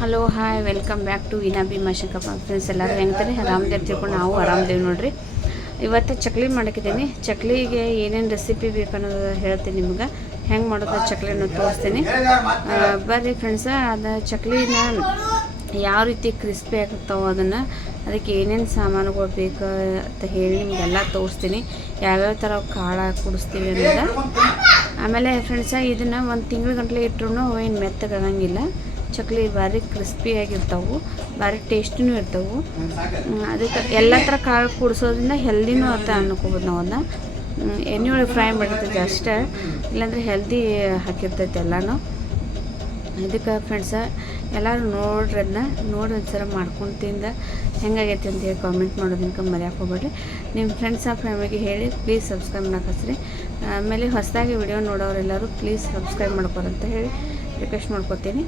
Hello hi welcome back to Veena B Mashankappa friends. ಎಲ್ಲರೂ ಹೆಂಗ್ತಾರೆ ಆರಾಮದೇವ್ ತಿಳ್ಕೊಂಡು ನಾವು ಆರಾಮದೇವ್ ನೋಡ್ರಿ. ಇವತ್ತು ಚಕ್ಲಿ ಮಾಡಕ್ಕಿದ್ದೀನಿ. ಚಕ್ಲಿಗೆ ಏನೇನು ರೆಸಿಪಿ ಬೇಕು ಅನ್ನೋದು ಹೇಳ್ತೀನಿ ನಿಮ್ಗೆ. ಹೆಂಗೆ ಮಾಡೋದು ಚಕ್ಲಿನ ತೋರಿಸ್ತೀನಿ ಬರ್ರಿ ಫ್ರೆಂಡ್ಸ. ಅದು ಚಕ್ಲಿನ ಯಾವ ರೀತಿ ಕ್ರಿಸ್ಪಿ ಆಗ್ತಾವೆ ಅದಕ್ಕೆ ಏನೇನು ಸಾಮಾನುಗಳು ಬೇಕು ಅಂತ ಹೇಳಿ ನಿಮಗೆಲ್ಲ ತೋರಿಸ್ತೀನಿ. ಯಾವ್ಯಾವ ಥರ ಕಾಳು ಕುಡಿಸ್ತೀವಿ ಅನ್ನೋದು. ಆಮೇಲೆ ಫ್ರೆಂಡ್ಸ ಇದನ್ನು ಒಂದು ತಿಂಗಳ ಗಂಟಲೆ ಇಟ್ಟರು ಏನು ಮೆತ್ತಗಾಗಂಗಿಲ್ಲ. ಚಕ್ಲಿ ಭಾರಿ ಕ್ರಿಸ್ಪಿಯಾಗಿರ್ತಾವೆ, ಭಾರಿ ಟೇಸ್ಟಿನೂ ಇರ್ತವೆ. ಅದಕ್ಕೆ ಎಲ್ಲ ಥರ ಕಾಳು ಕೂಡಿಸೋದ್ರಿಂದ ಹೆಲ್ದಿನೂ ಅಂತ ಅನ್ಕೋಬೋದು. ನಾವು ಅದನ್ನ ಎಣ್ಣೆ ಒಳಗೆ ಫ್ರೈ ಮಾಡಿರ್ತೈತೆ ಅಷ್ಟೇ, ಇಲ್ಲಾಂದರೆ ಹೆಲ್ದಿ ಹಾಕಿರ್ತೈತೆ ಎಲ್ಲನೂ. ಇದಕ್ಕೆ ಫ್ರೆಂಡ್ಸ ಎಲ್ಲರೂ ನೋಡ್ರಿ, ಅದನ್ನ ನೋಡಿ ಒಂದ್ಸಲ ಮಾಡ್ಕೊಂಡು ತಿಂದ ಹೆಂಗಾಗೈತೆ ಅಂತೇಳಿ ಕಾಮೆಂಟ್ ಮಾಡೋದಕ್ಕೆ ಮರ್ಯಾಕೆ ಹೋಗ್ಬೇಡ್ರಿ. ನಿಮ್ಮ ಫ್ರೆಂಡ್ಸ್ ಆ ಫ್ಯಾಮಿಲಿಗೆ ಹೇಳಿ ಪ್ಲೀಸ್ ಸಬ್ಸ್ಕ್ರೈಬ್ ಮಾಡಕ್ಕೆ. ಆಮೇಲೆ ಹೊಸದಾಗಿ ವಿಡಿಯೋ ನೋಡೋರೆಲ್ಲರೂ ಪ್ಲೀಸ್ ಸಬ್ಸ್ಕ್ರೈಬ್ ಮಾಡ್ಕೊರಂತ ಹೇಳಿ ರಿಕ್ವೆಸ್ಟ್ ಮಾಡ್ಕೊತೀನಿ.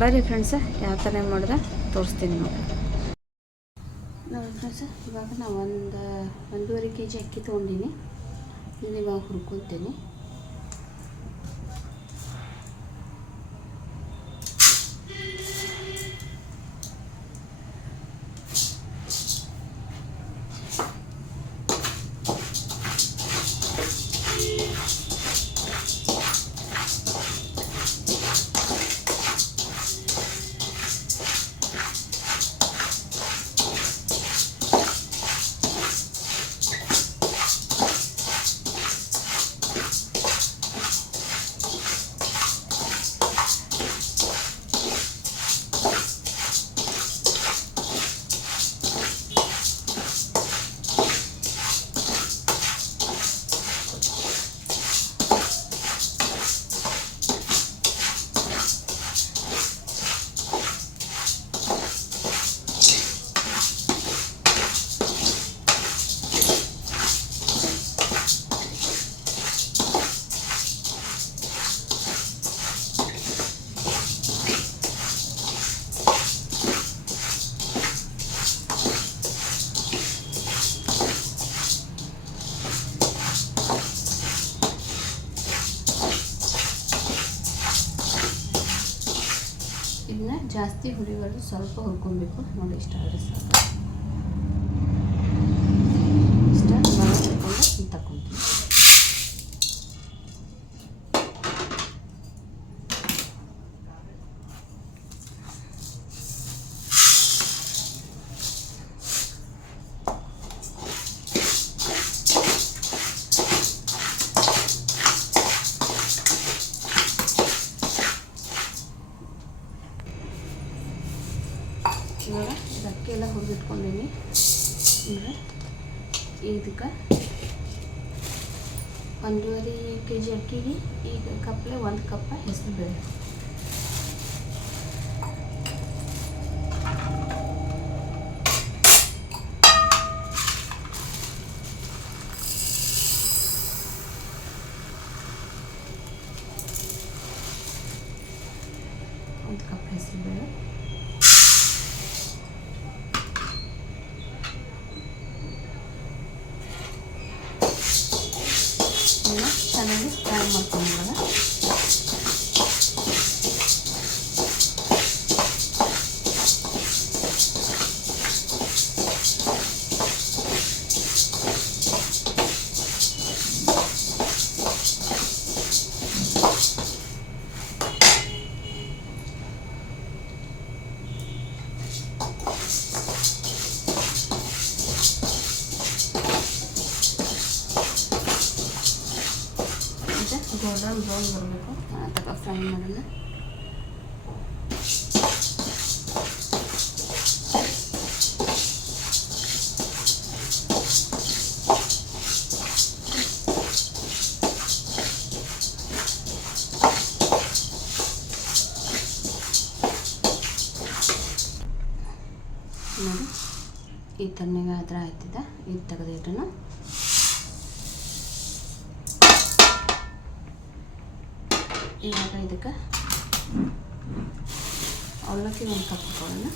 ಬರ್ರಿ ಫ್ರೆಂಡ್ಸ, ಯಾವ ಥರ ಮಾಡೋದು ತೋರಿಸ್ತೀನಿ ನೋಡಿ ಫ್ರೆಂಡ್ಸ. ಇವಾಗ ನಾವು ಒಂದೂವರೆ kg ಅಕ್ಕಿ ತೊಗೊಂಡಿನಿ. ಇದು ಇವಾಗ ಹುರ್ಕೊತೀನಿ. ಇದನ್ನ ಜಾಸ್ತಿ ಹುರಿಬಾರ್ದು, ಸ್ವಲ್ಪ ಹುರ್ಕೊಬೇಕು ನೋಡಿ. ಇಷ್ಟ ಆದರೆ ಸಾಕು. ಇಷ್ಟ ಹುರ್ಕೊಂಡು ತಗೊಳ್ತೀನಿ. ಇವಾಗ ಅಕ್ಕಿ ಎಲ್ಲ ಹುರಿದಿಟ್ಕೊಂಡೀನಿ. ಅಂದರೆ ಇದಕ್ಕೆ 1.5 kg ಅಕ್ಕಿಗೆ ಈಗ ಕಪ್ಲೆ 1 ಕಪ್ ಹೆಸರುಬೇಳೆ, ಚೆನ್ನಾಗಿ ಫ್ರೈ ಮಾಡ್ಕೊಂಡ್ಬಿಡೋಣ. ಗೋಲ್ಡನ್ ಬ್ರೌನ್ ಬರಬೇಕು, ಅಥವಾ ಫ್ರೈ ಮಾಡೋಣ. ನೋಡಿ ಈ ತಣ್ಣಗೆ ಆದ್ರೆ ಆಯ್ತಿದೆ. ಇದು ತೆಗೆದಿಟ್ಟನು. ಇವಾಗ ಇದಕ್ಕೆ ಅವಲಕ್ಕಿ 1 ಕಪ್ ಹಾಕೊಳ್ಳೋಣ.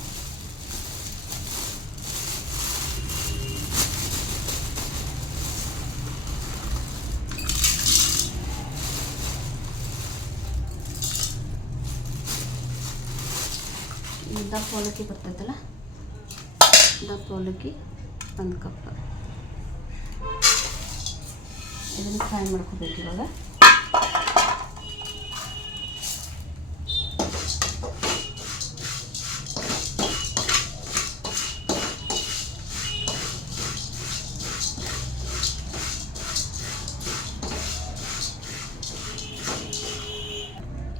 ಇದು ದಪ್ಪ ಅವಲಕ್ಕಿ ಬರ್ತೈತಲ್ಲ, ದಪ್ಪ ಅವಲಕ್ಕಿ 1 ಕಪ್. ಇದನ್ನು ಫ್ರೈ ಮಾಡ್ಕೋಬೇಕು ಇವಾಗ.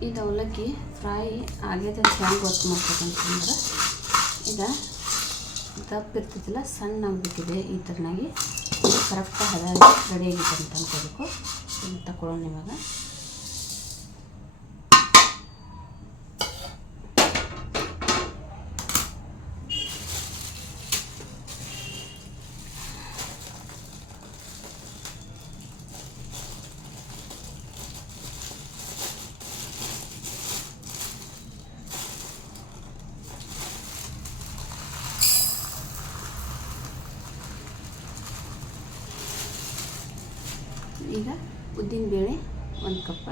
ಇದು ಅವಲಕ್ಕಿ ಫ್ರೈ ಆಗೈತೆ ಹೆಂಗೆ ಗೊತ್ತು ಮಾಡ್ಬೇಕಂತಂದ್ರೆ, ಈಗ ದಪ್ಪ ಇರ್ತೈತಿಲ್ಲ, ಸಣ್ಣ ಆಗಬೇಕಿದೆ ಈ ಥರನಾಗಿ ಕರೆಕ್ಟ್ ಹದಾಗಿ ರೆಡಿಯಾಗಿದೆ ಅಂತ ಅನ್ಕೋಬೇಕು. ಇದನ್ನು ತಗೊಳ್ಳೋಣ ಇವಾಗ. ಈಗ ಉದ್ದಿನಬೇಳೆ 1 ಕಪ್,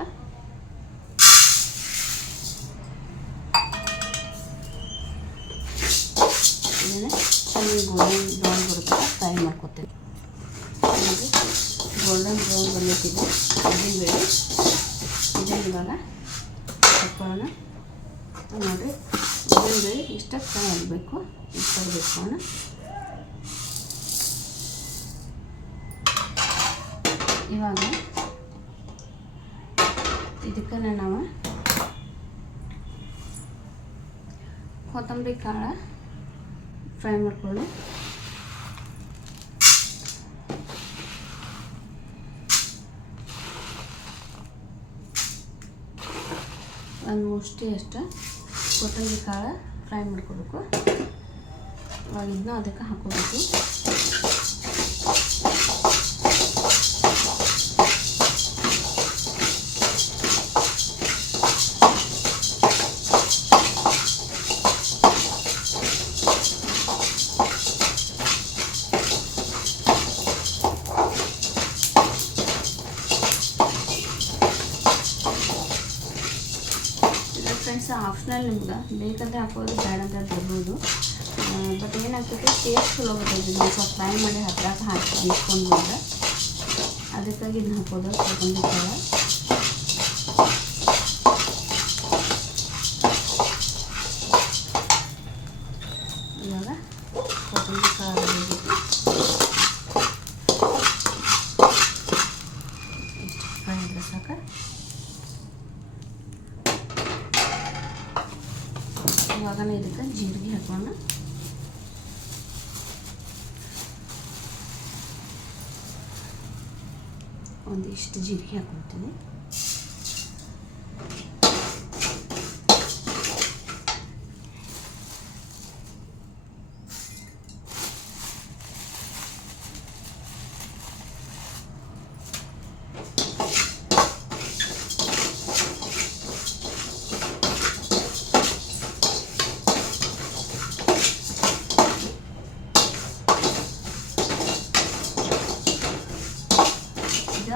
ಇದನ್ನು ಚೆನ್ನಾಗಿ ಗೋಲ್ಡನ್ ಬ್ರೌನ್ ಬರುತ್ತೆ ಫ್ರೈ ಮಾಡ್ಕೊತೀನಿ. ಗೋಲ್ಡನ್ ಬ್ರೌನ್ ಬಂದಿಟ್ಟಿದೆ ಉದ್ದಿನಬೇಳೆ. ಇದನ್ನು ಇವಾಗ ತಗೊಳ್ಳೋಣ. ನೋಡಿರಿ, ಉದ್ದಿನಬೇಳೆ ಇಷ್ಟ ಫ್ರೈ ಆಗಬೇಕು, ಇಷ್ಟ ಬೇಕು. ಇವಾಗ ಇದಕ್ಕೆ ನಾವು ಕೊತ್ತಂಬರಿ ಕಾಳು ಫ್ರೈ ಮಾಡ್ಕೊಳ್ಳಿ. ಒಂದು ಮುಷ್ಟಿ ಅಷ್ಟು ಕೊತ್ತಂಬರಿ ಕಾಳು ಫ್ರೈ ಮಾಡ್ಕೋಬೇಕು. ಇವಾಗ ಇದನ್ನ ಅದಕ್ಕೆ ಹಾಕೋಬೇಕು. ಫ್ರೆಂಡ್ಸ್, ಆಪ್ಷನಲ್, ನಿಮ್ಗೆ ಬೇಕಂದ್ರೆ ಹಾಕೋದು, ಬೇಡ ಅಂತ ಬರ್ಬೋದು. ಬಟ್ ಏನಾಗ್ತೈತೆ, ಟೇಸ್ಟ್ ಚಲೋ ಬರ್ತೈತೆ. ನೀವು ಸ್ವಲ್ಪ ಫ್ರೈ ಮಾಡಿ ಹತ್ತಿರಕ್ಕೆ ಹಾಕಿ ಬೇಯಿಸ್ಕೊಂಡು ಬಂದರೆ, ಅದಕ್ಕಾಗಿ ಇದನ್ನ ಹಾಕೋದು ಕೊತ್ತಂಬರಿ ಕಾಳು. ಇವಾಗ ಕೊತ್ತಂಬರಿ ಕಾಳು ಇಷ್ಟು ಫ್ರೈ ಇದ್ರೆ ಸಾಕು. ಇವಾಗ ಇದಕ್ಕೆ ಜೀರಿಗೆ ಹಾಕೋಣ. ಒಂದಿಷ್ಟು ಜೀರಿಗೆ ಹಾಕೊಳ್ತೀನಿ.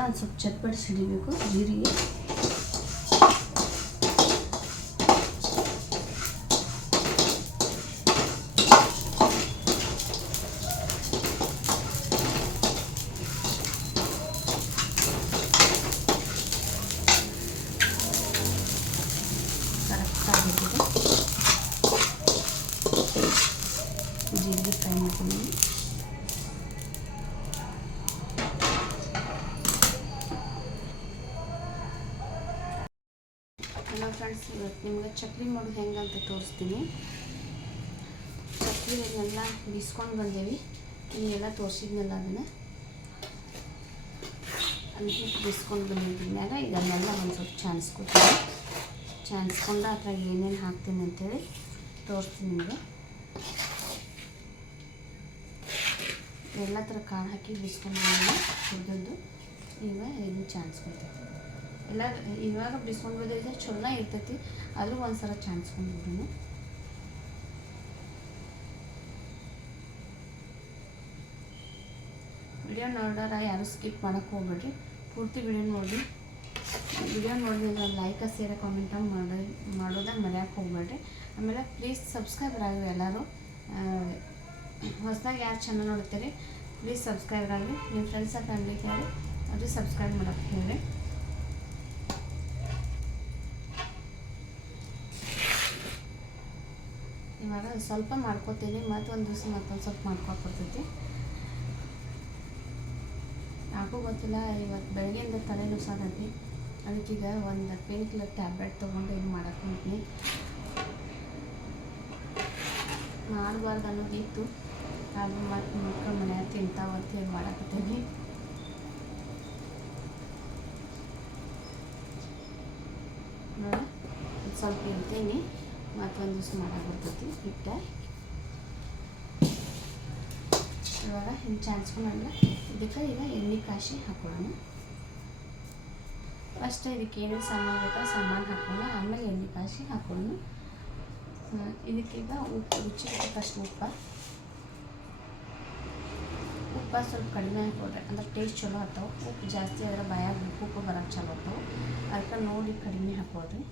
ಒಂದು ಸ್ವಲ್ಪ ಚಟ್ಪಟಿ ಸಿಡಿಬೇಕು ಜೀರಿಗೆ. ಕರೆಕ್ಟಾಗಿದೆ ಜೀರಿಗೆ ಫ್ರೈ ಮಾಡ್ತೀನಿ. ಹಲೋ ಫ್ರೆಂಡ್ಸ್, ಇವತ್ತು ನಿಮ್ಗೆ ಚಕ್ಲಿ ಮಾಡೋದು ಹೆಂಗೆ ಅಂತ ತೋರಿಸ್ತೀನಿ. ಚಕ್ಲಿನೆಲ್ಲ ಬೀಸ್ಕೊಂಡು ಬಂದೇವಿ. ಇಲ್ಲೆಲ್ಲ ತೋರಿಸಿದ್ನಲ್ಲ, ಅದಕ್ಕೆ ಬೀಸ್ಕೊಂಡು ಬಂದಿದ್ಮ್ಯಾಗ ಇದನ್ನೆಲ್ಲ ಒಂದು ಸ್ವಲ್ಪ ಚಾನ್ಸ್ಕೊಂಡು ಅದ್ರಾಗ ಏನೇನು ಹಾಕ್ತೀನಿ ಅಂತೇಳಿ ತೋರಿಸ್ತೀನಿ ನಿಮಗೆ. ಎಲ್ಲ ಥರ ಕಾಳು ಹಾಕಿ ಬೀಸ್ಕೊಂಡು ಬಂದು ಹುರಿದದ್ದು ಈಗ ಇದನ್ನು ಚಾನ್ಸ್ಕೊಳ್ತೈತಿ. ಎಲ್ಲ ಇವಾಗ ಬಿಸ್ಕೊಂಡು ಬಂದಿದ್ರೆ ಚಲೋ ಇರ್ತೈತಿ, ಆದರೂ ಒಂದು ಸಲ ಚಾನ್ಸ್ಕೊಂಡು ಬಿಡೋಣ. ವಿಡಿಯೋ ನೋಡೋರ ಯಾರು ಸ್ಕಿಪ್ ಮಾಡೋಕ್ಕೆ ಹೋಗ್ಬೇಡ್ರಿ, ಪೂರ್ತಿ ವಿಡಿಯೋ ನೋಡಿ. ವಿಡಿಯೋ ನೋಡಿದ್ರೆ ಲೈಕ್ ಶೇರ್ ಕಾಮೆಂಟ್ ಮಾಡೋದಾಗ ಮರೆಯೋಕೆ ಹೋಗ್ಬೇಡ್ರಿ. ಆಮೇಲೆ ಪ್ಲೀಸ್ ಸಬ್ಸ್ಕ್ರೈಬರ್ ಆಗಿ ಎಲ್ಲರೂ. ಹೊಸದಾಗಿ ಯಾರು ಚಾನಲ್ ನೋಡ್ತೀರಿ ಪ್ಲೀಸ್ ಸಬ್ಸ್ಕ್ರೈಬರ್ ಆಗಿ. ನಿಮ್ಮ ಫ್ರೆಂಡ್ಸ್ ಫ್ಯಾಮಿಲಿಗೆ ಯಾರು ಅದು ಸಬ್ಸ್ಕ್ರೈಬ್ ಮಾಡೋಕ್ಕೆ ಹೇಳಿ. ಇವಾಗ ಸ್ವಲ್ಪ ಮಾಡ್ಕೋತೀನಿ, ಮತ್ತೊಂದು ದಿವಸ ಮತ್ತೊಂದು ಸ್ವಲ್ಪ ಮಾಡ್ಕೊಡ್ತೈತಿ. ಯಾಕೂ ಗೊತ್ತಿಲ್ಲ, ಇವತ್ತು ಬೆಳಗ್ಗೆಯಿಂದ ತಲೆ ನುಸಾದೈತಿ. ಅದಕ್ಕೀಗ ಒಂದು ಪೇನ್ ಕಿಲ್ಲರ್ ಟ್ಯಾಬ್ಲೆಟ್ ತೊಗೊಂಡು ಏನು ಮಾಡಕ್ಕೆ ಹೊಂತೀನಿ. ಮಾಡಬಾರ್ದು ಅನ್ನೋದಿತ್ತು, ಅದು ಮತ್ತು ಮಕ್ಕಳು ಮನೆಯಾಗ ತಿಂತಾವಂತ ಏನು ಮಾಡಕತ್ತೀನಿ. ನೋಡಿ ಸ್ವಲ್ಪ ಇರ್ತೀನಿ, ಮತ್ತೊಂದು ದಿವಸ ಮಾಡಕ್ಕೆ ಬರ್ತೈತಿ ಹಿಟ್ಟ. ಇವಾಗ ಹಿಂಗೆ ಚಾನ್ಸ್ಕೊಂಡಲ್ಲ, ಇದಕ್ಕೆ ಈಗ ಎಣ್ಣೆ ಕಾಶಿ ಹಾಕೊಳ್ಳೋಣ. ಫಸ್ಟ್ ಇದಕ್ಕೆ ಏನೇನು ಸಾಮಾನು ಬೇಕೋ ಸಾಮಾನು ಹಾಕೋಣ, ಆಮೇಲೆ ಎಣ್ಣೆ ಕಾಶಿ ಹಾಕೊಳ್ಳೋಣ. ಇದಕ್ಕೀಗ ಉಪ್ಪು, ರುಚಿಗೆ ತಕ್ಕಷ್ಟು ಉಪ್ಪು ಸ್ವಲ್ಪ ಕಡಿಮೆ ಹಾಕೊಳ್ರಿ, ಅಂದ್ರೆ ಟೇಸ್ಟ್ ಚಲೋ ಆಗ್ತಾವೆ. ಉಪ್ಪು ಜಾಸ್ತಿ ಆದರೆ ಬಾಯಾಗ ಉಪ್ಪು ಬರೋಕ್ಕೆ ಚಲೋ ಆಗ್ತಾವೆ. ಅದಕ್ಕೆ ನೋಡಿ ಕಡಿಮೆ ಹಾಕೊಳ್ರಿ.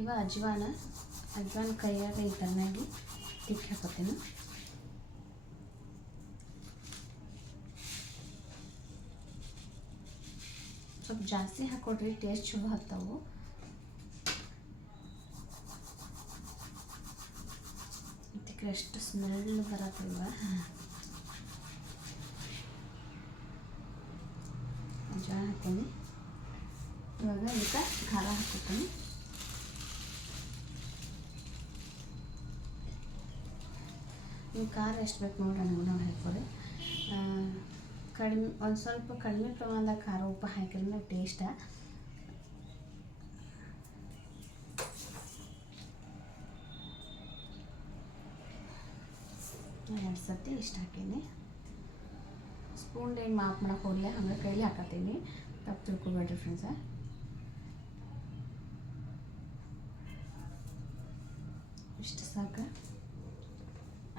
ಇವಾಗ ಅಜ್ವಾನ ಕೈಯಾಗ ಈ ಥರನಾಗಿ ತಿಕ್ಕಿ ಹಾಕೋತೀನಿ. ಸ್ವಲ್ಪ ಜಾಸ್ತಿ ಹಾಕೊಡ್ರಿ, ಟೇಸ್ಟ್ ಚಲೋ ಆಗ್ತಾವು. ಇದಕ್ಕೆ ಎಷ್ಟು ಸ್ಮೆಲ್ ಬರತ್ತಲ್ವ. ಅಜ್ವಾನ ಹಾಕ್ತೀನಿ. ಇವಾಗ ಇದಕ್ಕೆ ಖಾರ ಹಾಕೋತೀನಿ. ನೀವು ಖಾರ ಎಷ್ಟು ಬೇಕು ನೋಡಿ ನಾವು ಹಾಕ್ಕೊಳ್ಳಿ. ಕಡಿಮೆ, ಒಂದು ಸ್ವಲ್ಪ ಕಡಿಮೆ ಪ್ರಮಾಣದಾಗ ಖಾರ ಉಪ್ಪು ಹಾಕಿದ್ರೆ ಟೇಸ್ಟ. ಎರಡು ಸರ್ತಿ ಇಷ್ಟು ಹಾಕೀನಿ. ಸ್ಪೂನ್ ಏನು ಮಾಪ್ ಮಾಡಕ್ಕೆ ಹೋಗಲಿಲ್ಲ, ಹಂಗೆ ಕೈಲಿ ಹಾಕತ್ತೀನಿ, ತಪ್ಪು ತಿಳ್ಕೊಬೇಡ್ರಿ ಫ್ರೆಂಡ್ಸ. ಇಷ್ಟು ಸಾಕು.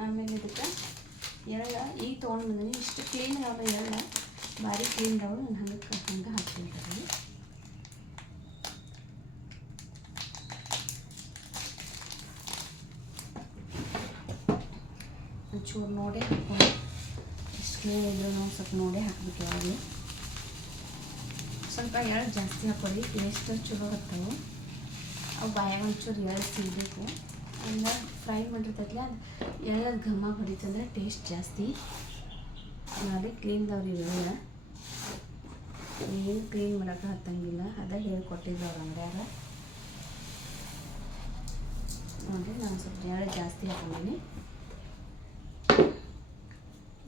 ಆಮೇಲೆ ಇದಕ್ಕೆ ಎಳ್ಳ ಈಗ ತೊಗೊಂಡು ಬಂದೀನಿ. ಇಷ್ಟು ಕ್ಲೀನ್ ಅವ ಎಳ್ಳ, ಭಾರಿ ಕ್ಲೀನ್ ಅವು. ನಾನು ಹಂಗೆ ಹಾಕ್ತೀನಿ. ಒಂಚೂರು ನೋಡೇ ಹಾಕ್ಕೊಂಡು, ಇಷ್ಟು ಕ್ಲೀನ್ ಇದ್ರೂ ನಾವು ಸ್ವಲ್ಪ ನೋಡೇ ಹಾಕ್ಬೇಕು. ಯಾವಾಗಲೂ ಸ್ವಲ್ಪ ಎಳ್ಳು ಜಾಸ್ತಿ ಹಾಕೊಳ್ಳಿ, ಟೇಸ್ಟ್ ಚಲೋ ಬರ್ತಾವೆ. ಅವು ಬಾಯಾಗ ಒಂಚೂರು ಎಳ್ಳು ಸಿಗಬೇಕು. ಎಲ್ಲ ಫ್ರೈ ಮಾಡಿರ್ತೈತಲ್ಲ, ಅದು ಎಳ್ಳದು ಘಮ ಹೊಡಿತಂದ್ರೆ ಟೇಸ್ಟ್ ಜಾಸ್ತಿ. ನೋಡಿ ಕ್ಲೀನ್ದವ್ರು ಇವೆಲ್ಲ ಏನು ಕ್ಲೀನ್ ಮಾಡೋಕೆ ಹತ್ತಂಗಿಲ್ಲ, ಅದೇ ಹೇಳ್ಕೊಟ್ಟಿದ್ದು ಅವ್ರ ಅಂಗಡಿಯಾಗ. ನೋಡಿ ನಾನು ಸ್ವಲ್ಪ ಎಳ್ಳು ಜಾಸ್ತಿ ಹಾಕೊಂಡಿನಿ.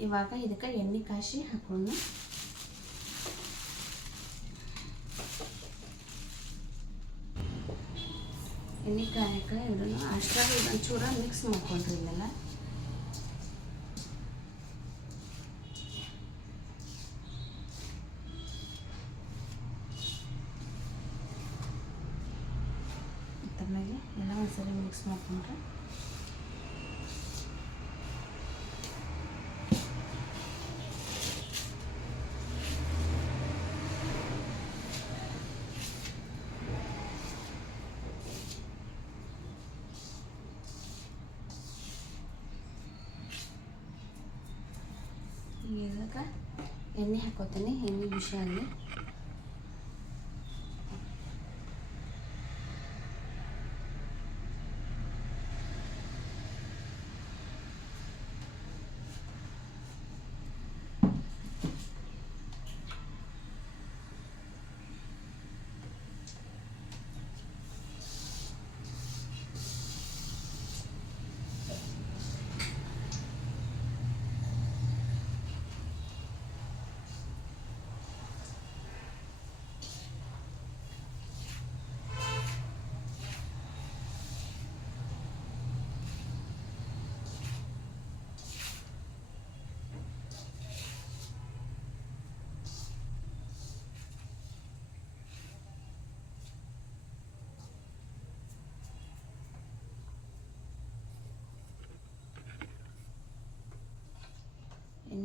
ಇವಾಗ ಇದಕ್ಕೆ ಎಣ್ಣೆ ಕಾಶಿ ಹಾಕೊಂಡು ಎಣ್ಣೆ ಕಾಯಕ್ಕೆ ಇದನ್ನು ಅಷ್ಟಾಗಿ ಇದನ್ನು ಚೂರ ಮಿಕ್ಸ್ ಮಾಡ್ಕೊಂಡ್ರಿ. ಇಲ್ಲೆಲ್ಲ ಮೇಲೆ ಎಲ್ಲ ಒಂದ್ಸರಿ ಮಿಕ್ಸ್ ಮಾಡ್ಕೊಂಡ್ರೆ ಇದಕ್ಕೆ ಎಣ್ಣೆ ಹಾಕೋತೀನಿ. ಎಣ್ಣೆ ಬಿಸಿ ಆಗಲಿ.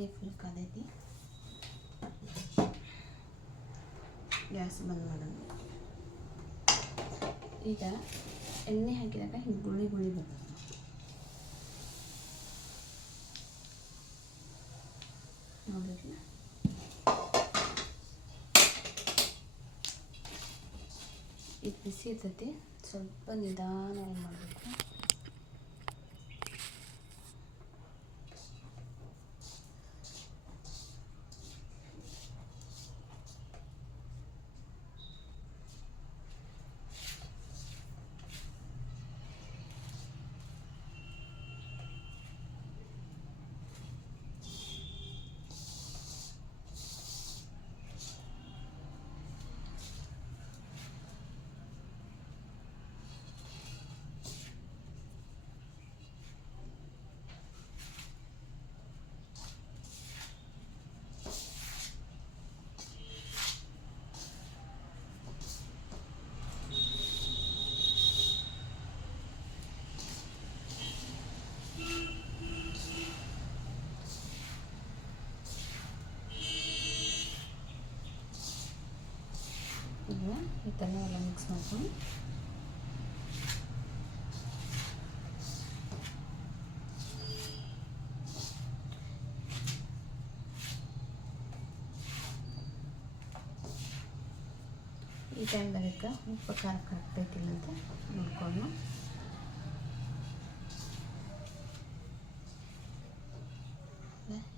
ಎಣ್ಣೆ ಫುಲ್ ಕಾದೈತಿ. ಗ್ಯಾಸ್ ಬಂದ್ ಮಾಡೋಣ. ಈಗ ಎಣ್ಣೆ ಹಾಕಿದಾಗ ಹಿಂಗೆ ಗುಳಿ ಗುಳಿ ಬರ್ತದೆ ನೋಡ್ರಿ. ಇದು ಬಿಸಿ ಇರ್ತೈತಿ, ಸ್ವಲ್ಪ ನಿಧಾನವಾಗಿ ಮಾಡಬೇಕು. ಈಗ ಇದನ್ನು ಎಲ್ಲ ಮಿಕ್ಸ್ ಮಾಡ್ಕೊಂಡು ಈ ಟೈಮ್ದಾಗ ಉಪ್ಪು ಖಾರ ಹಾಕ್ಬೇಕಿಲ್ಲ ಅಂತ ನೋಡ್ಕೊಂಡು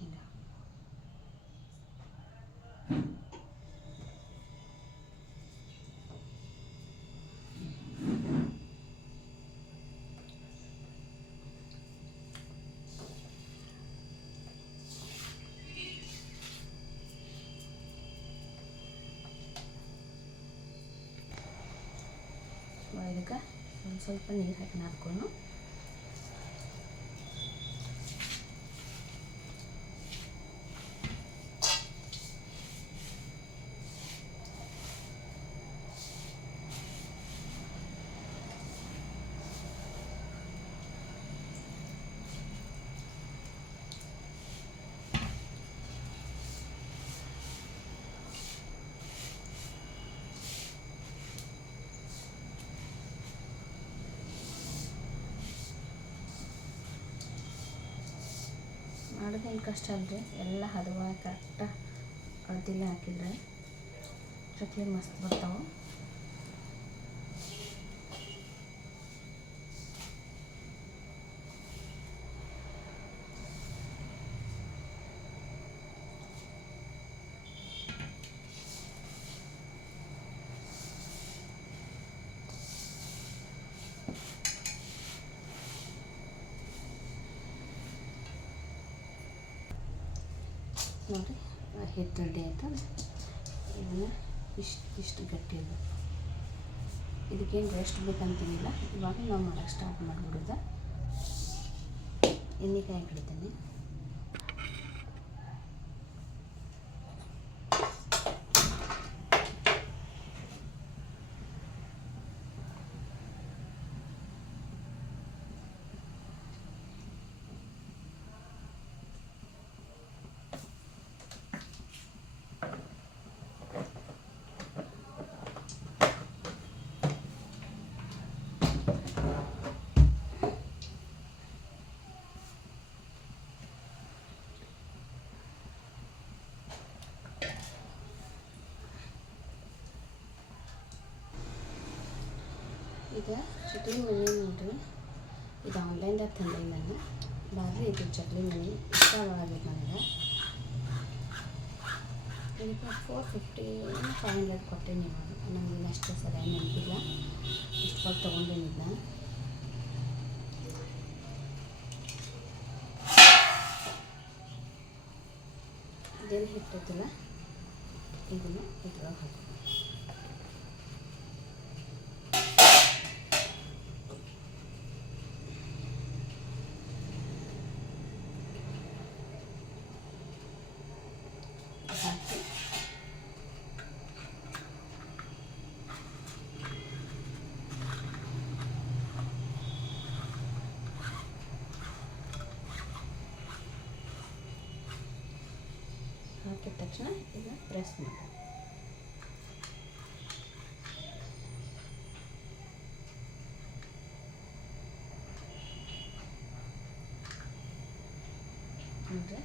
ಹಿಂಗೆ ಇದಕ್ಕೆ ಒಂದು ಸ್ವಲ್ಪ ನೀರು ಹಾಕಿ ನಾದ್ಕೊಂಡು ಮಾಡೋದೇನು ಕಷ್ಟ ಅಲ್ರಿ, ಎಲ್ಲ ಹದವಾಗಿ ಕರೆಕ್ಟಾಗಿ ಅಳತೆಲ್ಲ ಹಾಕಿದ್ರೆ ಚಕ್ಲಿ ಮಸ್ತ್ ಬರ್ತಾವೆ. ನೋಡಿ ಹಿಟ್ಟು ರೆಡಿ ಆಯಿತು. ಇದನ್ನು ಇಷ್ಟು ಗಟ್ಟಿ ಇದೆ. ಇದಕ್ಕೇನು ರೆಸ್ಟ್ ಬೇಕಂತೀನಿಲ್ಲ. ಇವಾಗ ನಾವು ಮಾಡೋಕ್ಕೆ ಸ್ಟಾರ್ಟ್ ಮಾಡಿಬಿಡೋದು. ಎಣ್ಣೆಕಾಯಿ ಹಾಕಿಡ್ತೀನಿ. ಈಗ ಚಕ್ಲಿ ಮನೆ ನೋಡ್ರಿ, ಇದು ಆನ್ಲೈನ್ದಾಗ ತಂದೆ ನಾನು. ಭಾರಿ ಇದು ಚಕ್ಲಿ ಮನೆ ಇಷ್ಟವಾಗಬೇಕು ನನಗೆ. ಇದಕ್ಕೆ 450 500 ಕೊಟ್ಟೇನೆ. ನನಗೆ ಅಷ್ಟು ಸರಿಯಾಗಿ ನೆನಪಿಲ್ಲ, ಇಷ್ಟು ಕೊಟ್ಟು ತೊಗೊಂಡೇನಿಲ್ಲ. ಇದೇನು ಹಿಟ್ಟಿಲ್ಲ, ಇದನ್ನು ಇದ್ರೊಳಗೆ ಹಾಕಿ ತಕ್ಷಣ ಈಗ ಪ್ರೆಸ್ ಮಾಡಿ. ನೋಡ್ರಿ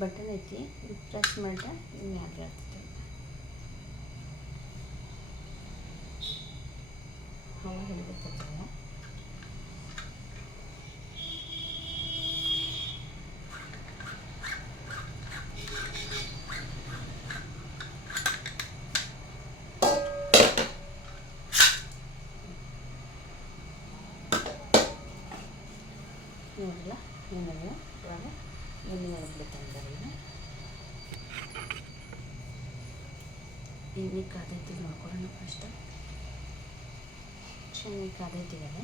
ಬಟನ್ ಐತಿ, ಪ್ರೆಸ್ ಮಾಡಿದ್ರೆ ಮ್ಯಾಗ ಇರ್ತೈತೆ. ಹವಾ ಹಿಡಿತೈತೆ. ನೋಡಿಲ್ಲ ಏನಿಲ್ಲ, ಇವಾಗ ಎಣ್ಣೆ ಒಳಗ್ಬಿಡ್ತಂದ್ರೆ ಎಣ್ಣೆ ಕಾದೈತಿ ನೋಡ್ಕೊಳ್ಳೋಣ. ಫಸ್ಟ್ ಚೆನ್ನಾಗಿ ಕಾದೈತಿಗಲ್ಲ.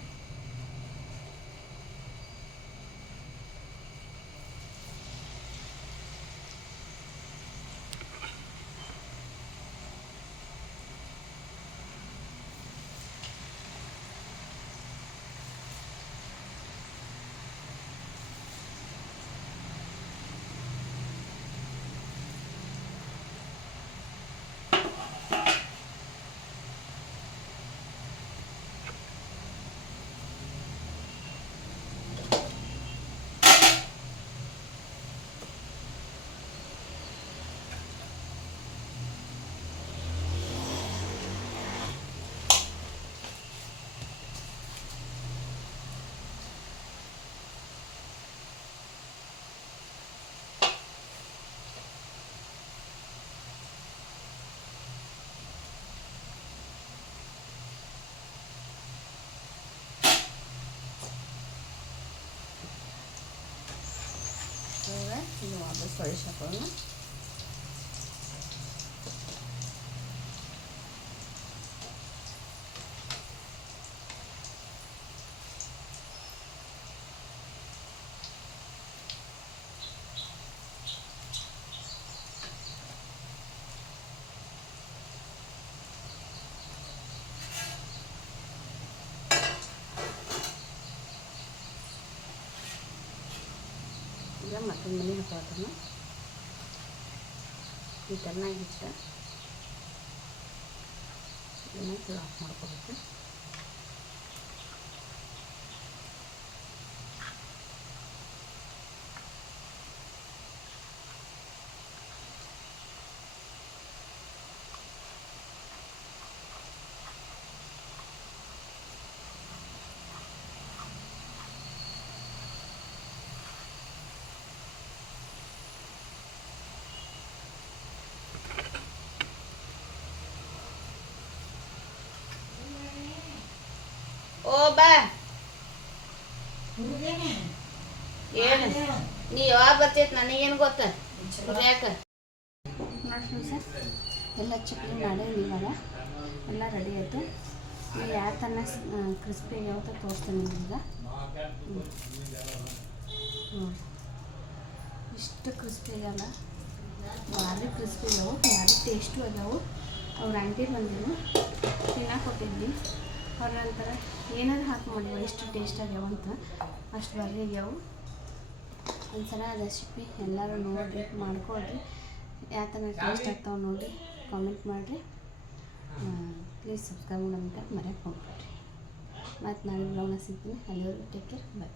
ಇನ್ನು ವಾಪಸ್ ಹೊಳಿಸಿ ಹಾಕೋಣ. ಈಗ ಮತ್ತೊಂದು ಮನೆ ಹಾಕೋದನ್ನು ಈ ಚೆನ್ನಾಗಿಷ್ಟ ಇದನ್ನು ಆಫ್ ಮಾಡ್ಕೋಬೇಕು. ಓ ಬಾ ಏನು ನೀ ಯಾವಾಗ ಬರ್ತೈತೆ ನನಗೇನು ಗೊತ್ತ ಯಾಕ ನೋಡಿ ಸರ್ ಎಲ್ಲ ಚಕ್ಲಿ ಮಾಡೇನಿ. ಇವಾಗ ಎಲ್ಲ ರೆಡಿ ಆಯಿತು. ನೀವು ಯಾವ ಥರ ಕ್ರಿಸ್ಪಿ ಯಾವತ್ತ ತೋರಿಸ್ತೀನಿ ಈಗ. ಇಷ್ಟು ಕ್ರಿಸ್ಪಿ ಆಗಲ್ಲ, ಭಾರಿ ಕ್ರಿಸ್ಪಿ ಆಗ್ಯಾವು, ಭಾರಿ ಟೇಸ್ಟು ಆಗ್ಯಾವು. ಅವ್ರ ಆಂಟಿ ಬಂದಿರು ತಿನ್ನಕ್ಕೆ ಕೊಟ್ಟಿದ್ವಿ. ಅವ್ರ ನಂತರ ಏನಾದ್ರು ಹಾಕಿ ಮಾಡಿದ್ರು ಎಷ್ಟು ಟೇಸ್ಟ್ ಆಗ್ಯಾವ ಅಂತ, ಅಷ್ಟು ಭಾರಿ ಆಗ್ಯಾವು. ಒಂದ್ಸಲ ರೆಸಿಪಿ ಎಲ್ಲರೂ ನೋಡಿರಿ, ಮಾಡ್ಕೊಳ್ರಿ. ಯಾವ ಥರ ಟೇಸ್ಟ್ ಆಗ್ತಾವೆ ನೋಡಿರಿ, ಕಾಮೆಂಟ್ ಮಾಡಿರಿ. ಪ್ಲೀಸ್ ಸಬ್ಸ್ಕ್ರೈಬ್ ಮಾಡೋದಂತ ಮರೆಯಕ್ಕೆ ಹೋಗ್ಬೇಡ್ರಿ. ಮತ್ತು ನಾನು ಬ್ಲಾಗ್ನ ಸಿಗ್ತೀನಿ. ಅಲ್ಲಿವರೆಗೂ ಟೇಕ್ ಕೇರ್, ಬಾಯ್.